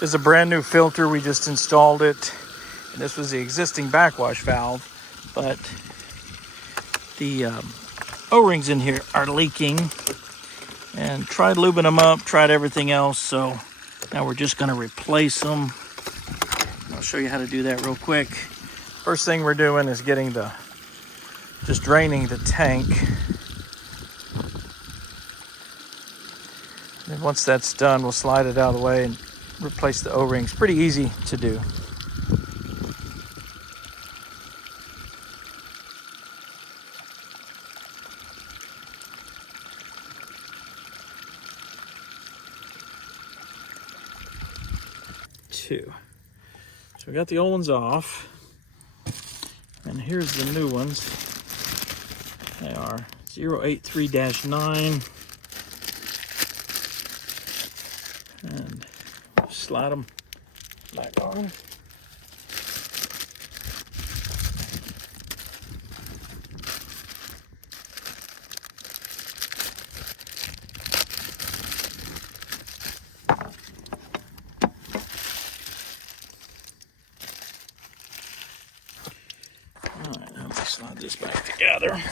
This is a brand new filter. We just installed it. And this was the existing backwash valve, but the O-rings in here are leaking. And tried lubing them up, tried everything else, so now we're just gonna replace them. I'll show you how to do that real quick. First thing we're doing is just draining the tank. And once that's done, we'll slide it out of the way and replace the O-rings. Pretty easy to do. So we got the old ones off, and here's the new ones. They are 083-9, and slide them back on. Alright, now let's slide this back together.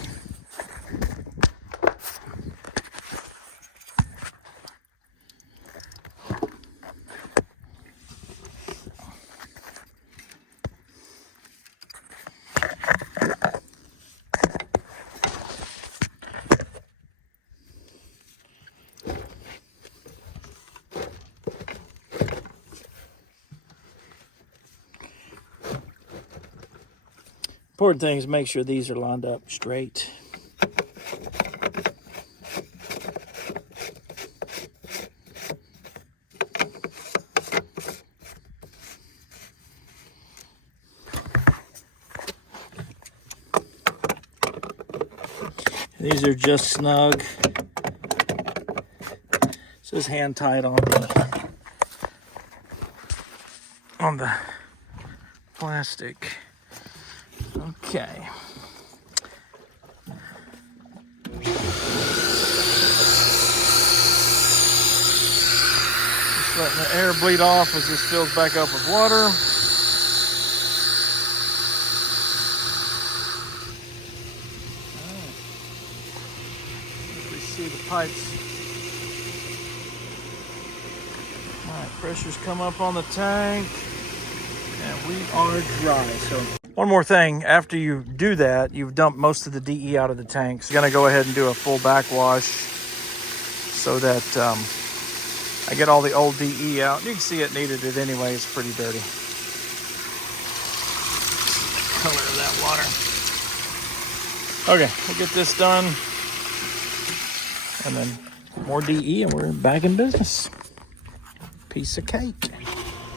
Important thing is make sure these are lined up straight. These are just snug. It says hand tight on the plastic. Okay. Just letting the air bleed off as this fills back up with water. As we see the pipes. All right, pressure's come up on the tank, and we are dry. So. One more thing, after you do that, you've dumped most of the DE out of the tank. So I'm gonna go ahead and do a full backwash so that I get all the old DE out. You can see it needed it anyway, it's pretty dirty. Color of that water. Okay, we'll get this done. And then more DE and we're back in business. Piece of cake.